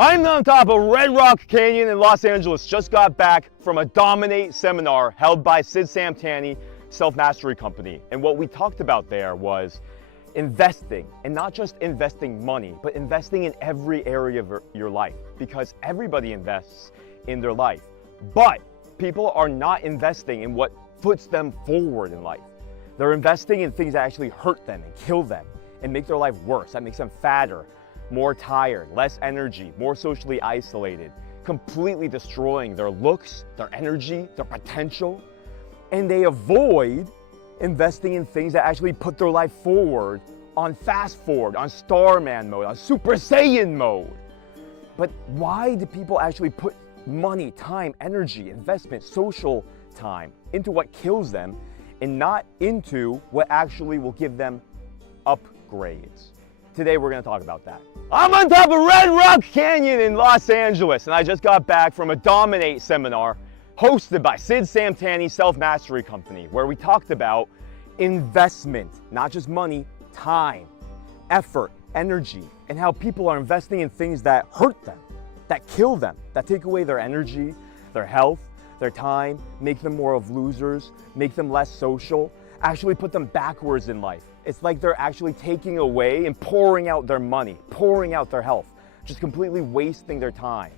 I'm on top of Red Rock Canyon in Los Angeles. Just got back from a Dominate seminar held by Sid Samtani Self-Mastery Company. And what we talked about there was investing, and not just investing money, but investing in every area of your life, because everybody invests in their life. But people are not investing in what puts them forward in life. They're investing in things that actually hurt them and kill them and make their life worse. That makes them fatter, more tired, less energy, more socially isolated, completely destroying their looks, their energy, their potential. And they avoid investing in things that actually put their life forward on fast forward, on Starman mode, on Super Saiyan mode. But why do people actually put money, time, energy, investment, social time into what kills them and not into what actually will give them upgrades? Today we're going to talk about that. I'm on top of Red Rock Canyon in Los Angeles, and I just got back from a Dominate seminar hosted by Sid Samtani Self-Mastery Company, where we talked about investment, not just money, time, effort, energy, and how people are investing in things that hurt them, that kill them, that take away their energy, their health, their time, make them more of losers, make them less social, actually put them backwards in life. It's like they're actually taking away and pouring out their money, pouring out their health, just completely wasting their time.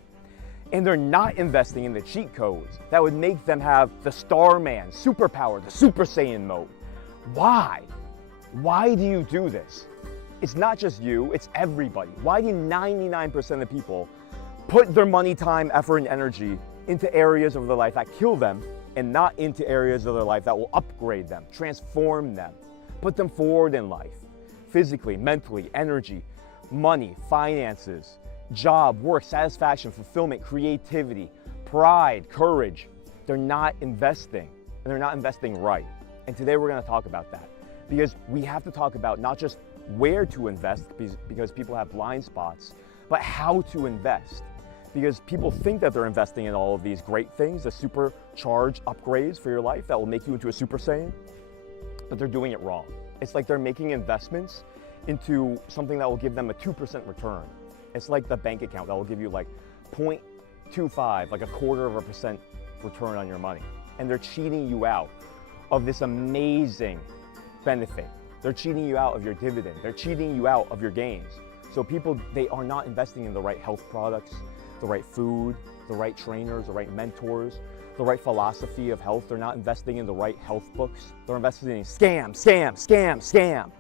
And they're not investing in the cheat codes that would make them have the Starman, superpower, the Super Saiyan mode. Why? Why do you do this? It's not just you, it's everybody. Why do 99% of people put their money, time, effort, and energy into areas of their life that kill them and not into areas of their life that will upgrade them, transform them, put them forward in life, physically, mentally, energy, money, finances, job, work, satisfaction, fulfillment, creativity, pride, courage? They're not investing, and they're not investing right. And today we're going to talk about that, because we have to talk about not just where to invest, because people have blind spots, but how to invest. Because people think that they're investing in all of these great things, the supercharged upgrades for your life that will make you into a Super Saiyan, but they're doing it wrong. It's like they're making investments into something that will give them a 2% return. It's like the bank account that will give you like 0.25, like 1/4% return on your money. And they're cheating you out of this amazing benefit. They're cheating you out of your dividend. They're cheating you out of your gains. So people, they are not investing in the right health products, the right food, the right trainers, the right mentors, the right philosophy of health. They're not investing in the right health books. They're investing in scam, scam, scam, scam.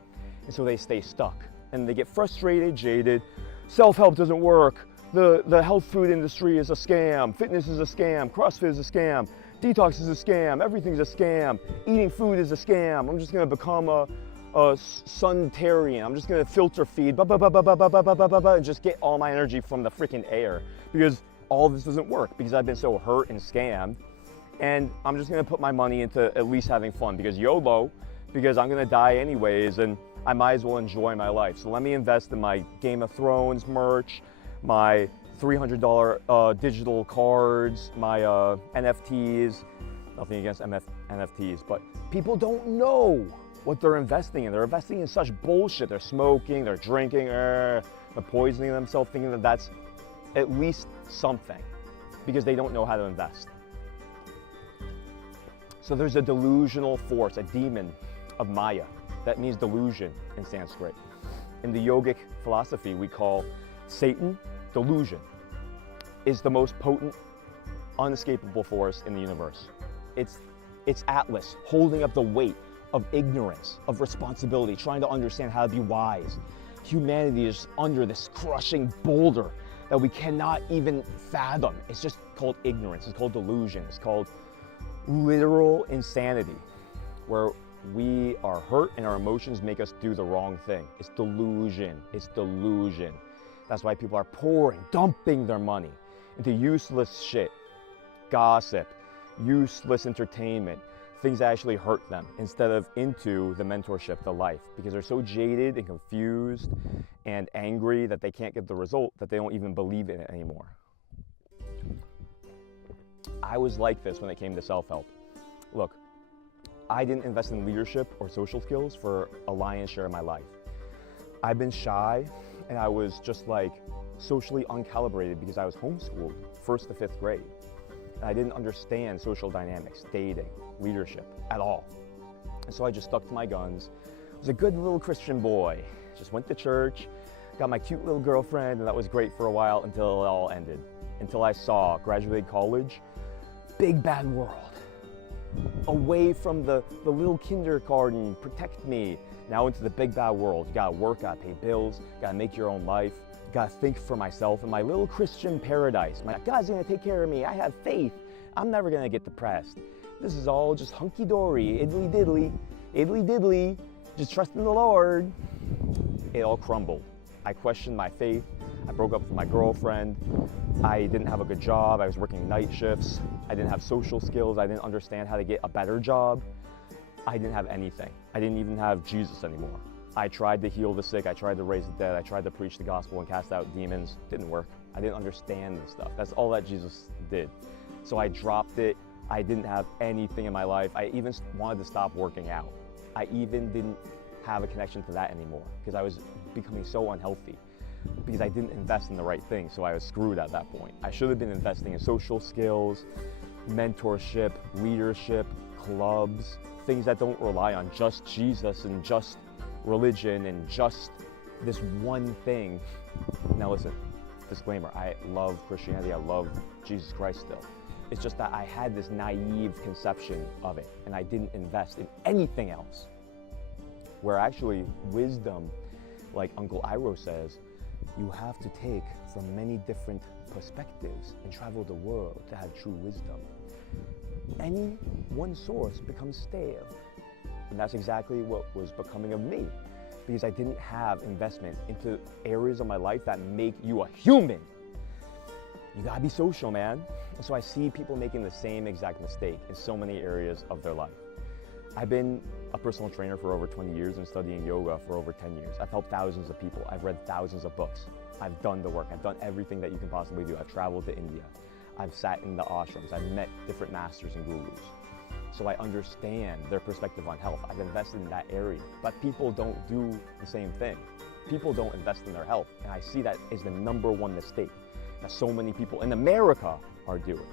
And so they stay stuck and they get frustrated, jaded. Self-help doesn't work. The health food industry is a scam. Fitness is a scam. CrossFit is a scam. Detox is a scam. Everything's a scam. Eating food is a scam. I'm just gonna become a suntarian. I'm just gonna filter feed, and just get all my energy from the freaking air, because all this doesn't work, because I've been so hurt and scammed. And I'm just gonna put my money into at least having fun, because YOLO, because I'm gonna die anyways, and I might as well enjoy my life. So let me invest in my Game of Thrones merch, my $300 digital cards, my NFTs. Nothing against NFTs, but people don't know what they're investing in. They're investing in such bullshit. They're smoking, they're drinking, they're poisoning themselves, thinking that that's at least something, because they don't know how to invest. So there's a delusional force, a demon of Maya. That means delusion in Sanskrit. In the yogic philosophy, we call Satan delusion. Is the most potent, unescapable force in the universe. It's Atlas holding up the weight of ignorance, of responsibility, trying to understand how to be wise. Humanity is under this crushing boulder that we cannot even fathom. It's just called ignorance, it's called delusion, it's called literal insanity, where we are hurt and our emotions make us do the wrong thing. It's delusion, it's delusion. That's why people are pouring, dumping their money into useless shit, gossip, useless entertainment, things that actually hurt them, instead of into the mentorship, the life, because they're so jaded and confused and angry that they can't get the result, that they don't even believe in it anymore. I was like this when it came to self-help. Look, I didn't invest in leadership or social skills for a lion's share of my life. I've been shy, and I was just like socially uncalibrated because I was homeschooled 1st to 5th grade. And I didn't understand social dynamics, dating, leadership at all. And so I just stuck to my guns. I was a good little Christian boy. Just went to church, got my cute little girlfriend, and that was great for a while until it all ended. Until I graduated college, big bad world. Away from the little kindergarten, protect me. Now into the big bad world. You gotta work, gotta pay bills, gotta make your own life, gotta think for myself in my little Christian paradise. God's gonna take care of me, I have faith. I'm never gonna get depressed. This is all just hunky-dory, idly diddly, just trust in the Lord. It all crumbled. I questioned my faith. I broke up with my girlfriend. I didn't have a good job. I was working night shifts. I didn't have social skills. I didn't understand how to get a better job. I didn't have anything. I didn't even have Jesus anymore. I tried to heal the sick. I tried to raise the dead. I tried to preach the gospel and cast out demons. Didn't work. I didn't understand this stuff. That's all that Jesus did. So I dropped it. I didn't have anything in my life. I even wanted to stop working out. I even didn't have a connection to that anymore because I was becoming so unhealthy because I didn't invest in the right thing, so I was screwed at that point. I should have been investing in social skills, mentorship, leadership, clubs, things that don't rely on just Jesus and just religion and just this one thing. Now listen, disclaimer, I love Christianity, I love Jesus Christ still. It's just that I had this naive conception of it and I didn't invest in anything else. Where actually wisdom, like Uncle Iroh says, you have to take from many different perspectives and travel the world to have true wisdom. Any one source becomes stale. And that's exactly what was becoming of me because I didn't have investment into areas of my life that make you a human. You gotta be social, man. And so I see people making the same exact mistake in so many areas of their life. I've been a personal trainer for over 20 years and studying yoga for over 10 years. I've helped thousands of people. I've read thousands of books. I've done the work. I've done everything that you can possibly do. I've traveled to India. I've sat in the ashrams. I've met different masters and gurus. So I understand their perspective on health. I've invested in that area, but people don't do the same thing. People don't invest in their health. And I see that as the #1 mistake that so many people in America are doing.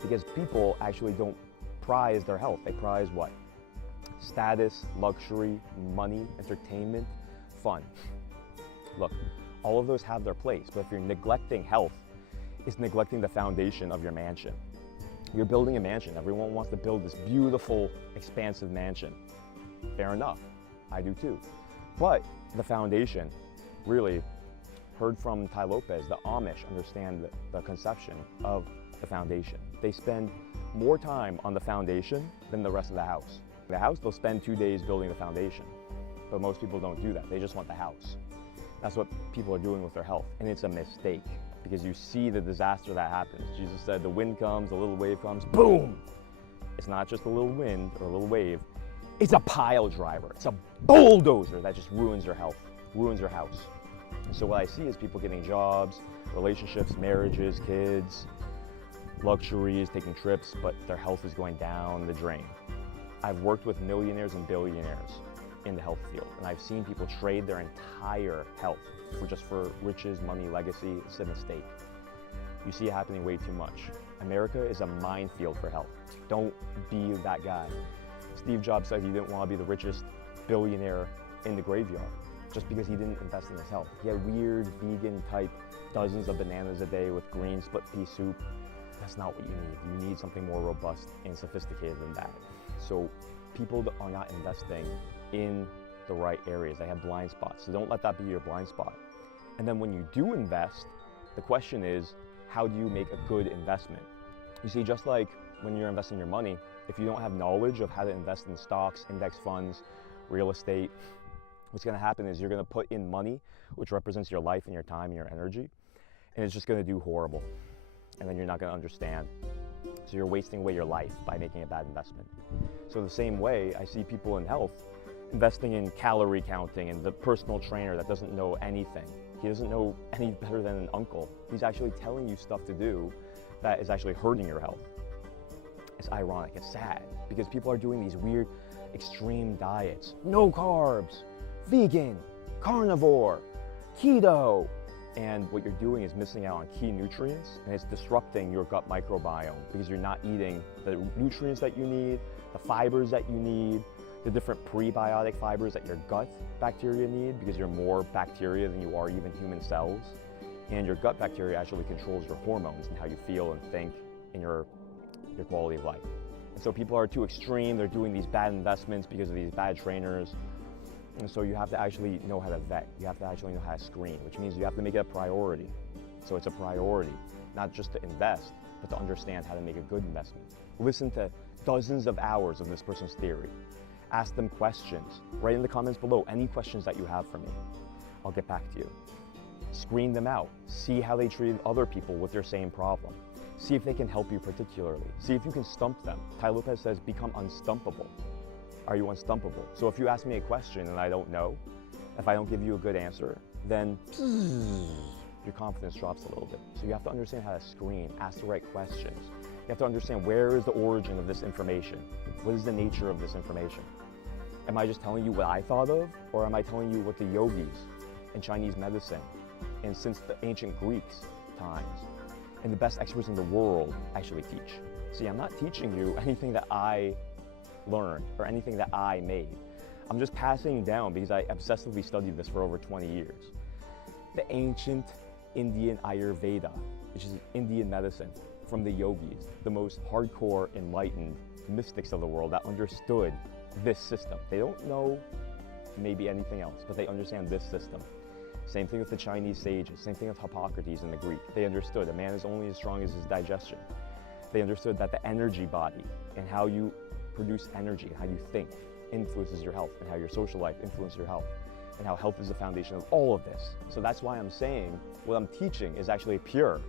Because people actually don't prize their health. They prize what? Status, luxury, money, entertainment, fun. Look, all of those have their place, but if you're neglecting health, it's neglecting the foundation of your mansion. You're building a mansion. Everyone wants to build this beautiful, expansive mansion. Fair enough, I do too. But the foundation, really, heard from Tai Lopez, the Amish understand the conception of the foundation. They spend more time on the foundation than the rest of the house. The house, they'll spend 2 days building the foundation, but most people don't do that. They just want the house. That's what people are doing with their health, and it's a mistake because you see the disaster that happens. Jesus said the wind comes, a little wave comes, boom! It's not just a little wind or a little wave, it's a pile driver. It's a bulldozer that just ruins your health, ruins your house. And so what I see is people getting jobs, relationships, marriages, kids, luxuries, taking trips, but their health is going down the drain. I've worked with millionaires and billionaires in the health field, and I've seen people trade their entire health for riches, money, legacy. It's a mistake. You see it happening way too much. America is a minefield for health. Don't be that guy. Steve Jobs said he didn't want to be the richest billionaire in the graveyard just because he didn't invest in his health. He had weird vegan type dozens of bananas a day with green split pea soup. That's not what you need. You need something more robust and sophisticated than that. So people are not investing in the right areas. They have blind spots. So don't let that be your blind spot. And then when you do invest, the question is, how do you make a good investment? You see, just like when you're investing your money, if you don't have knowledge of how to invest in stocks, index funds, real estate, what's going to happen is you're going to put in money, which represents your life and your time and your energy, and it's just going to do horrible. And then you're not going to understand. So you're wasting away your life by making a bad investment. So the same way, I see people in health investing in calorie counting and the personal trainer that doesn't know anything. He doesn't know any better than an uncle. He's actually telling you stuff to do that is actually hurting your health. It's ironic, it's sad, because people are doing these weird extreme diets. No carbs, vegan, carnivore, keto. And what you're doing is missing out on key nutrients, and it's disrupting your gut microbiome because you're not eating the nutrients that you need, the fibers that you need, the different prebiotic fibers that your gut bacteria need, because you're more bacteria than you are even human cells. And your gut bacteria actually controls your hormones and how you feel and think in your quality of life. And so people are too extreme, they're doing these bad investments because of these bad trainers. And so you have to actually know how to vet. You have to actually know how to screen, which means you have to make it a priority. So it's a priority, not just to invest, but to understand how to make a good investment. Listen to dozens of hours of this person's theory. Ask them questions. Write in the comments below any questions that you have for me. I'll get back to you. Screen them out. See how they treated other people with their same problem. See if they can help you particularly. See if you can stump them. Tai Lopez says, become unstumpable. Are you unstumpable? So if you ask me a question and I don't know, if I don't give you a good answer, then your confidence drops a little bit. So you have to understand how to screen, ask the right questions. You have to understand, where is the origin of this information? What is the nature of this information? Am I just telling you what I thought of, or am I telling you what the yogis in Chinese medicine and since the ancient Greeks times and the best experts in the world actually teach? See, I'm not teaching you anything that I learned or anything that I made. I'm just passing down because I obsessively studied this for over 20 years. The ancient Indian Ayurveda, which is Indian medicine, from the yogis, the most hardcore enlightened mystics of the world that understood this system. They don't know maybe anything else, but they understand this system. Same thing with the Chinese sages, same thing with Hippocrates in the Greek. They understood a man is only as strong as his digestion. They understood that the energy body and how you produce energy, how you think, influences your health, and how your social life influences your health, and how health is the foundation of all of this. So that's why I'm saying what I'm teaching is actually pure.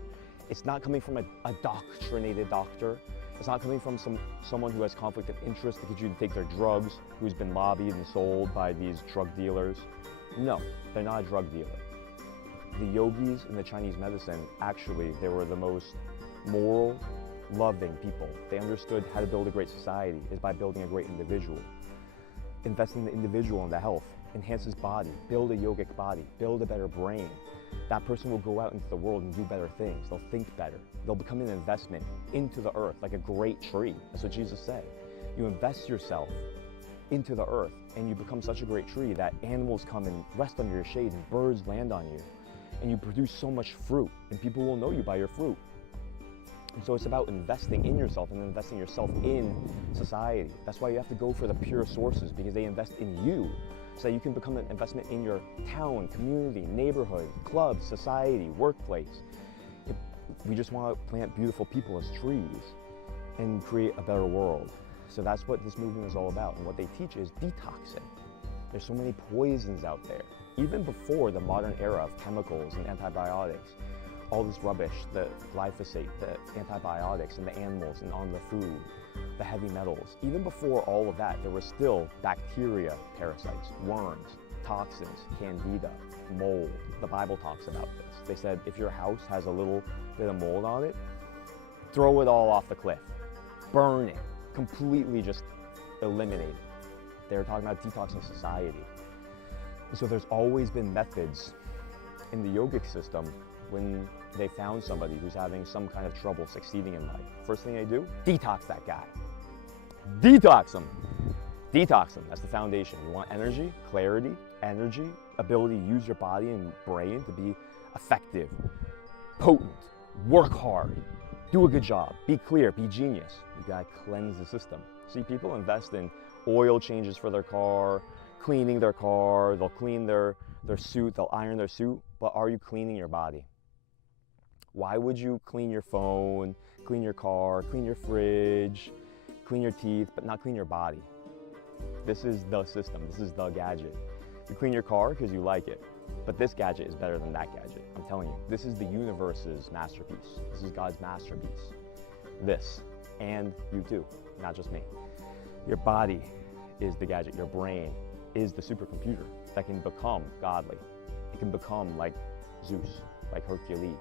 It's not coming from a doctrinated doctor. It's not coming from someone who has conflict of interest to get you to take their drugs, who's been lobbied and sold by these drug dealers. No, they're not a drug dealer. The yogis in the Chinese medicine, actually, they were the most moral, loving people. They understood how to build a great society is by building a great individual. Investing in the individual and the health, enhance his body, build a yogic body, build a better brain. That person will go out into the world and do better things. They'll think better. They'll become an investment into the earth, like a great tree. That's what Jesus said. You invest yourself into the earth and you become such a great tree that animals come and rest under your shade and birds land on you. And you produce so much fruit and people will know you by your fruit. And so it's about investing in yourself and investing yourself in society. That's why you have to go for the pure sources, because they invest in you so that you can become an investment in your town, community, neighborhood, club, society, workplace. We just want to plant beautiful people as trees and create a better world. So that's what this movement is all about. And what they teach is detoxing. There's so many poisons out there. Even before the modern era of chemicals and antibiotics, all this rubbish, the glyphosate, the antibiotics and the animals and on the food, the heavy metals. Even before all of that, there were still bacteria, parasites, worms, toxins, candida, mold. The Bible talks about this. They said if your house has a little bit of mold on it, throw it all off the cliff, burn it, completely just eliminate it. They were talking about detoxing society. And so there's always been methods in the yogic system when they found somebody who's having some kind of trouble succeeding in life. First thing they do, detox that guy. Detox them. Detox them, that's the foundation. You want energy, clarity, energy, ability to use your body and brain to be effective, potent, work hard, do a good job, be clear, be genius. You gotta cleanse the system. See, people invest in oil changes for their car, cleaning their car, they'll clean their suit, they'll iron their suit, but are you cleaning your body? Why would you clean your phone, clean your car, clean your fridge, clean your teeth, but not clean your body? This is the system, this is the gadget. You clean your car because you like it, but this gadget is better than that gadget. I'm telling you, this is the universe's masterpiece. This is God's masterpiece. This, and you too, not just me. Your body is the gadget, your brain is the supercomputer that can become godly. It can become like Zeus, like Hercules,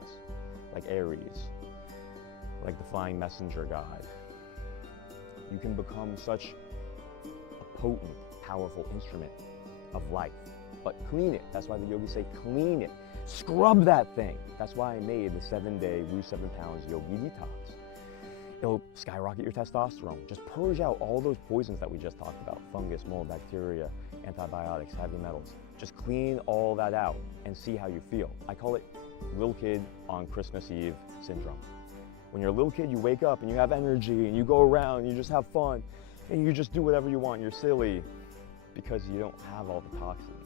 like Ares, like the flying messenger god. You can become such a potent, powerful instrument of life but clean it. That's why the yogis say clean it. Scrub that thing. That's why I made the 7-day lose 7 pounds yogi detox. It'll skyrocket your testosterone. Just purge out all those poisons that we just talked about. Fungus, mold, bacteria, antibiotics, heavy metals. Just clean all that out and see how you feel. I call it little kid on Christmas Eve syndrome. When you're a little kid, you wake up and you have energy and you go around and you just have fun and you just do whatever you want. You're silly because you don't have all the toxins.